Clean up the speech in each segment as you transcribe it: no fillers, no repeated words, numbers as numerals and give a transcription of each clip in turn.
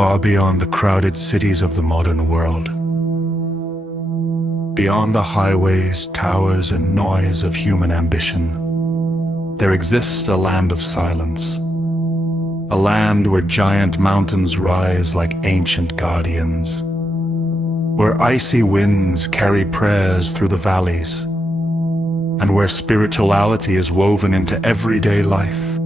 far beyond the crowded cities of the modern world. Beyond the highways, towers, and noise of human ambition, there exists a land of silence. A land where giant mountains rise like ancient guardians, where icy winds carry prayers through the valleys, and where spirituality is woven into everyday life.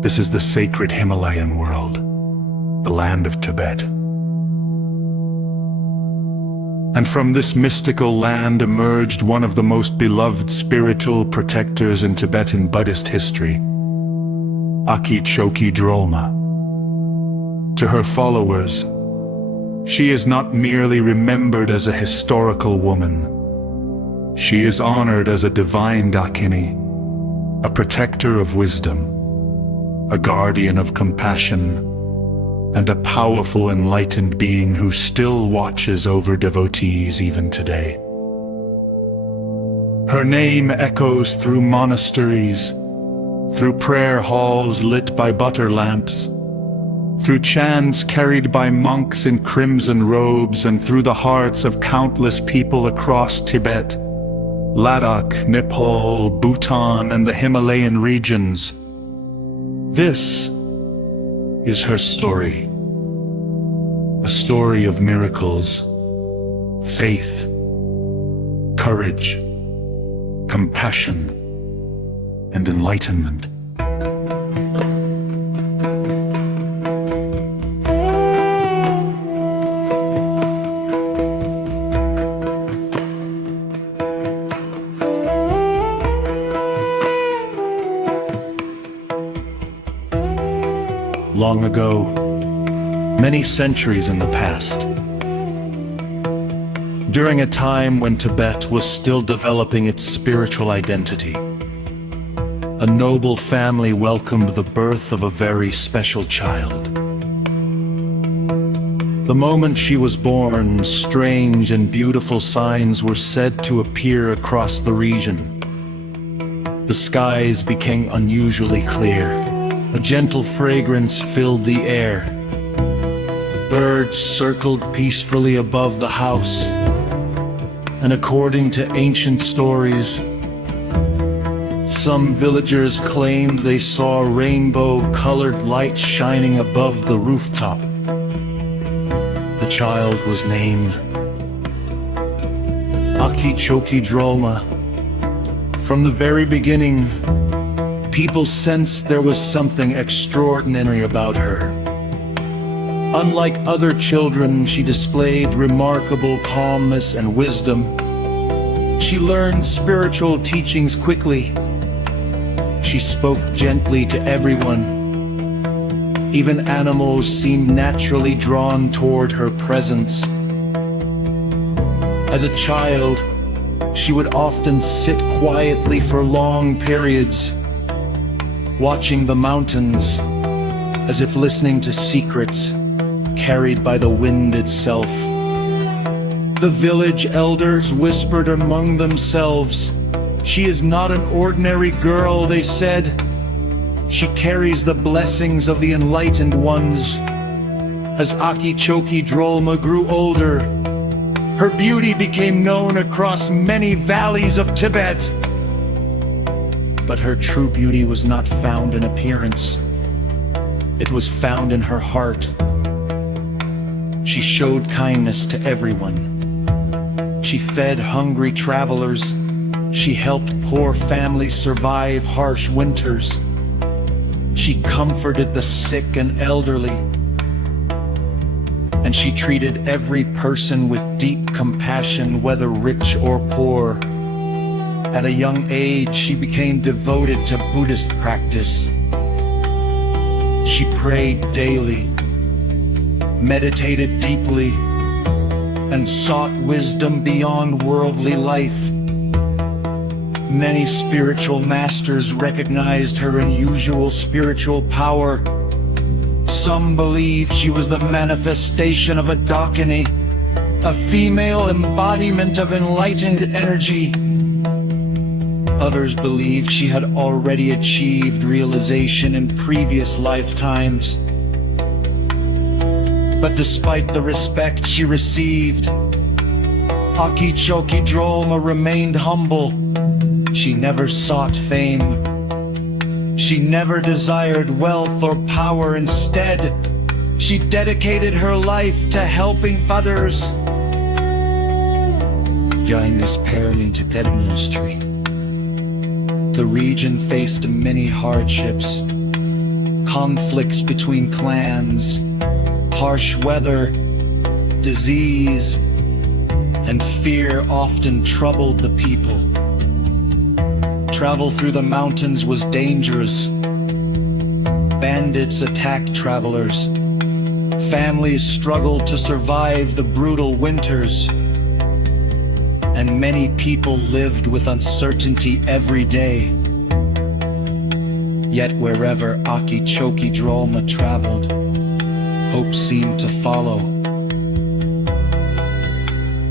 This is the sacred Himalayan world, the land of Tibet. And from this mystical land emerged one of the most beloved spiritual protectors in Tibetan Buddhist history, Achi Dolma. To her followers, she is not merely remembered as a historical woman. She is honored as a divine Dakini, a protector of wisdom, a guardian of compassion, and a powerful enlightened being who still watches over devotees even today. Her name echoes through monasteries, through prayer halls lit by butter lamps, through chants carried by monks in crimson robes, and through the hearts of countless people across Tibet, Ladakh, Nepal, Bhutan, and the Himalayan regions. This is her story. A story of miracles, faith, courage, compassion, and enlightenment. Long ago, many centuries in the past, during a time when Tibet was still developing its spiritual identity, a noble family welcomed the birth of a very special child. The moment she was born, strange and beautiful signs were said to appear across the region. The skies became unusually clear. A gentle fragrance filled the air. Birds circled peacefully above the house. And according to ancient stories, some villagers claimed they saw rainbow-colored light shining above the rooftop. The child was named Achi Dolma. From the very beginning, people sensed there was something extraordinary about her. Unlike other children, she displayed remarkable calmness and wisdom. She learned spiritual teachings quickly. She spoke gently to everyone. Even animals seemed naturally drawn toward her presence. As a child, she would often sit quietly for long periods, watching the mountains, as if listening to secrets carried by the wind itself. The village elders whispered among themselves, "She is not an ordinary girl," they said. "She carries the blessings of the enlightened ones." As Achi Dolma grew older, her beauty became known across many valleys of Tibet. But her true beauty was not found in appearance. It was found in her heart. She showed kindness to everyone. She fed hungry travelers. She helped poor families survive harsh winters. She comforted the sick and elderly. And she treated every person with deep compassion, whether rich or poor. At a young age, she became devoted to Buddhist practice. She prayed daily, meditated deeply, and sought wisdom beyond worldly life. Many spiritual masters recognized her unusual spiritual power. Some believed she was the manifestation of a Dakini, a female embodiment of enlightened energy. Others believed she had already achieved realization in previous lifetimes. But despite the respect she received, Achi Choki Dolma remained humble. She never sought fame. She never desired wealth or power. Instead, she dedicated her life to helping others. During this period to Documentry, the region faced many hardships. Conflicts between clans, harsh weather, disease, and fear often troubled the people. Travel through the mountains was dangerous. Bandits attacked travelers. Families struggled to survive the brutal winters. And many people lived with uncertainty every day. Yet wherever Achi Choki Dolma traveled, hope seemed to follow.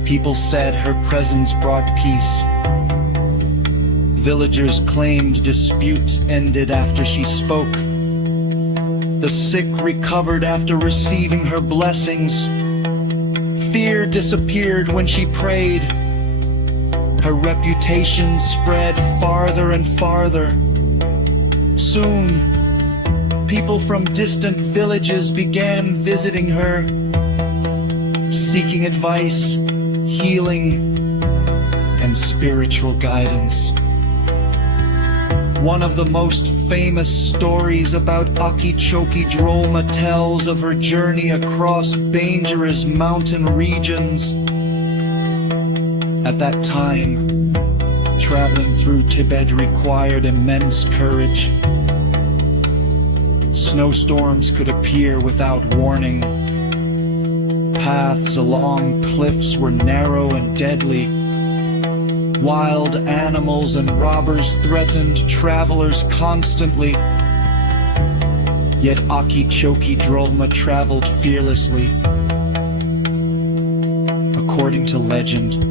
People said her presence brought peace. Villagers claimed disputes ended after she spoke. The sick recovered after receiving her blessings. Fear disappeared when she prayed. Her reputation spread farther and farther. Soon, people from distant villages began visiting her, seeking advice, healing, and spiritual guidance. One of the most famous stories about Achi Choki Dolma tells of her journey across dangerous mountain regions. At that time, traveling through Tibet required immense courage. Snowstorms could appear without warning. Paths along cliffs were narrow and deadly. Wild animals and robbers threatened travelers constantly. Yet Achi Choki Dolma traveled fearlessly. According to legend,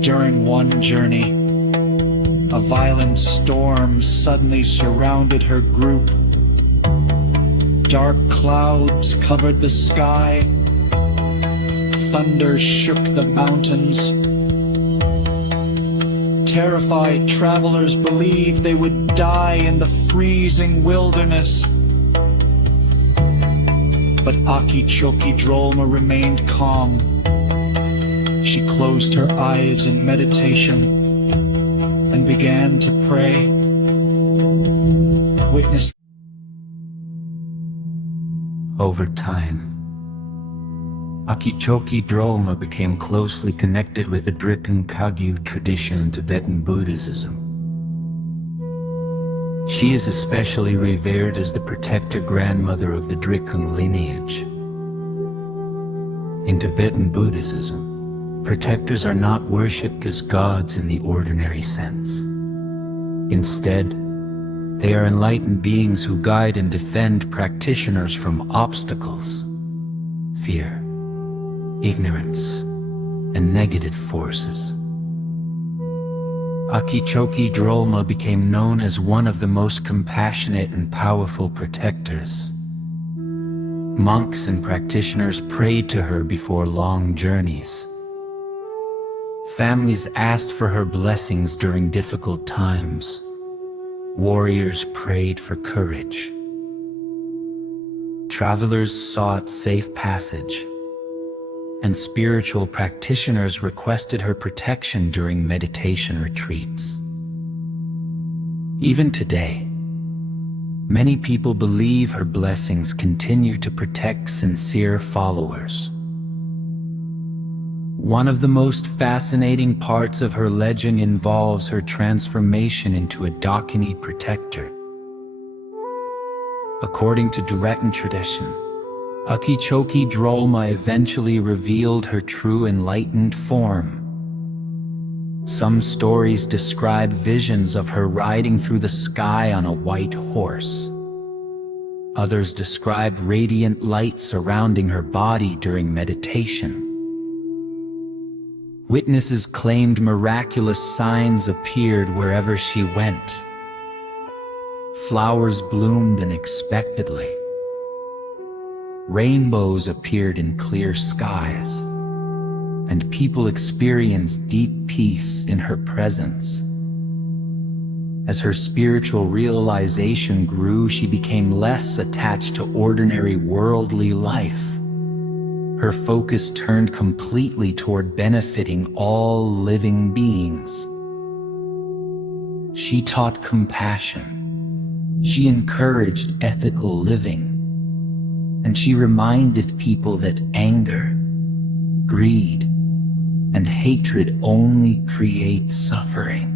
during one journey, a violent storm suddenly surrounded her group. Dark clouds covered the sky. Thunder shook the mountains. Terrified travelers believed they would die in the freezing wilderness. But Achi Choki Dolma remained calm. She closed her eyes in meditation and began to pray. Witness. Over time, Achi Choki Dolma became closely connected with the Drikung Kagyu tradition in Tibetan Buddhism. She is especially revered as the protector grandmother of the Drikung lineage. In Tibetan Buddhism, protectors are not worshipped as gods in the ordinary sense. Instead, they are enlightened beings who guide and defend practitioners from obstacles, fear, ignorance, and negative forces. Achi Choki Dolma became known as one of the most compassionate and powerful protectors. Monks and practitioners prayed to her before long journeys. Families asked for her blessings during difficult times. Warriors prayed for courage. Travelers sought safe passage, and spiritual practitioners requested her protection during meditation retreats. Even today, many people believe her blessings continue to protect sincere followers. One of the most fascinating parts of her legend involves her transformation into a Dakini protector. According to Tibetan tradition, Achi Choki Dolma eventually revealed her true enlightened form. Some stories describe visions of her riding through the sky on a white horse. Others describe radiant light surrounding her body during meditation. Witnesses claimed miraculous signs appeared wherever she went. Flowers bloomed unexpectedly. Rainbows appeared in clear skies, and people experienced deep peace in her presence. As her spiritual realization grew, she became less attached to ordinary worldly life. Her focus turned completely toward benefiting all living beings. She taught compassion. She encouraged ethical living. And she reminded people that anger, greed, and hatred only create suffering.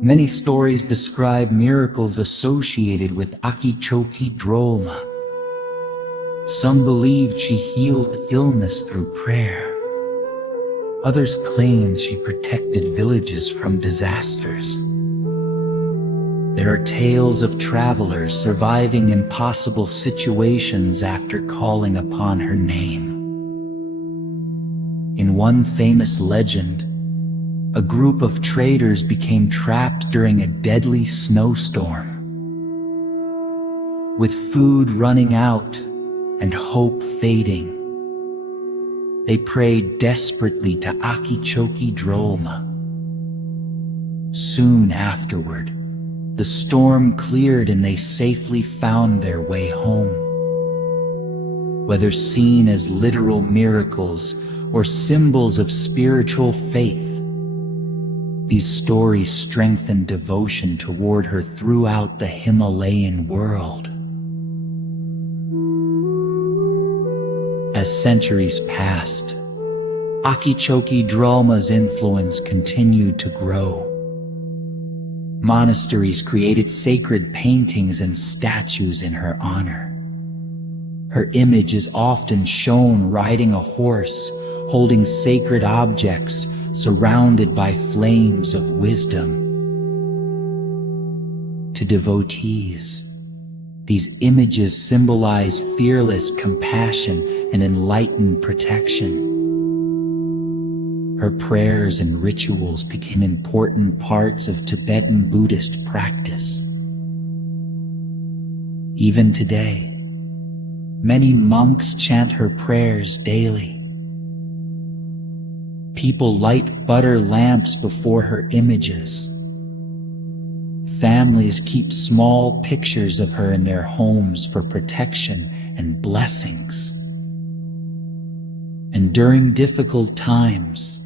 Many stories describe miracles associated with Achi Dolma. Some believed she healed illness through prayer. Others claimed she protected villages from disasters. There are tales of travelers surviving impossible situations after calling upon her name. In one famous legend, a group of traders became trapped during a deadly snowstorm. With food running out and hope fading, they prayed desperately to Achi Dolma. Soon afterward, the storm cleared and they safely found their way home. Whether seen as literal miracles or symbols of spiritual faith, these stories strengthen devotion toward her throughout the Himalayan world. As centuries passed, Achi Dolma's influence continued to grow. Monasteries created sacred paintings and statues in her honor. Her image is often shown riding a horse, holding sacred objects, surrounded by flames of wisdom. To devotees, these images symbolize fearless compassion and enlightened protection. Her prayers and rituals became important parts of Tibetan Buddhist practice. Even today, many monks chant her prayers daily. People light butter lamps before her images. Families keep small pictures of her in their homes for protection and blessings. And during difficult times,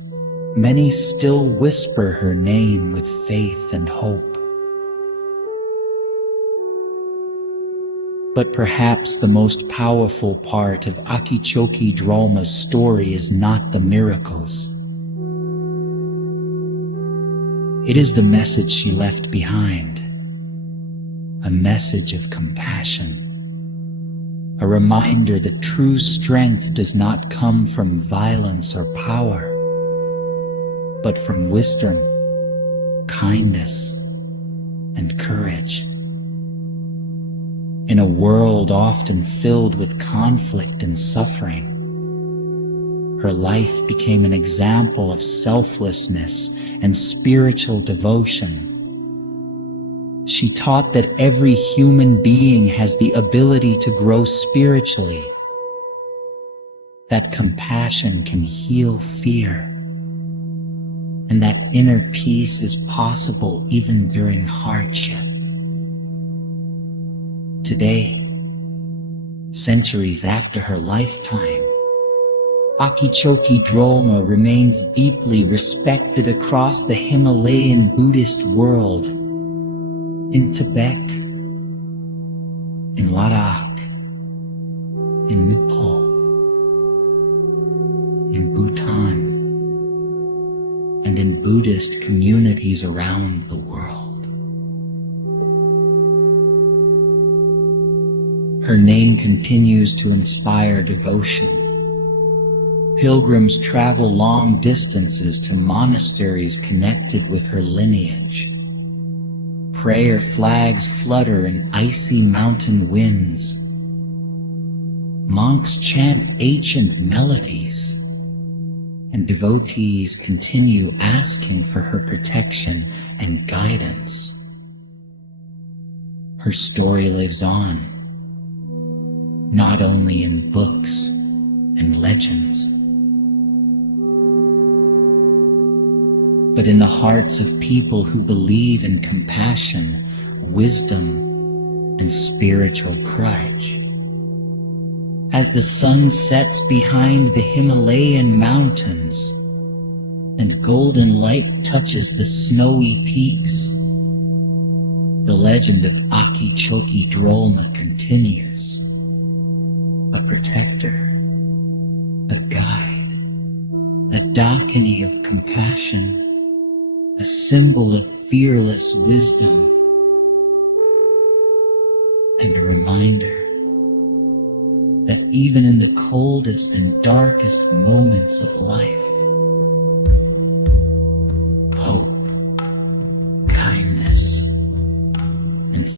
many still whisper her name with faith and hope. But perhaps the most powerful part of Achi Dolma's story is not the miracles. It is the message she left behind, a message of compassion, a reminder that true strength does not come from violence or power, but from wisdom, kindness, and courage. In a world often filled with conflict and suffering, her life became an example of selflessness and spiritual devotion. She taught that every human being has the ability to grow spiritually, that compassion can heal fear, and that inner peace is possible even during hardship. Today, centuries after her lifetime, Achi Dolma remains deeply respected across the Himalayan Buddhist world, in Tibet, in Ladakh, in Nepal, in Bhutan, and in Buddhist communities around the world. Her name continues to inspire devotion. Pilgrims travel long distances to monasteries connected with her lineage. Prayer flags flutter in icy mountain winds. Monks chant ancient melodies, and devotees continue asking for her protection and guidance. Her story lives on, not only in books and legends, but in the hearts of people who believe in compassion, wisdom, and spiritual courage. As the sun sets behind the Himalayan mountains and golden light touches the snowy peaks, the legend of Achi Choki Dolma continues. A protector, a guide, a dakini of compassion, a symbol of fearless wisdom, and a reminder that even in the coldest and darkest moments of life,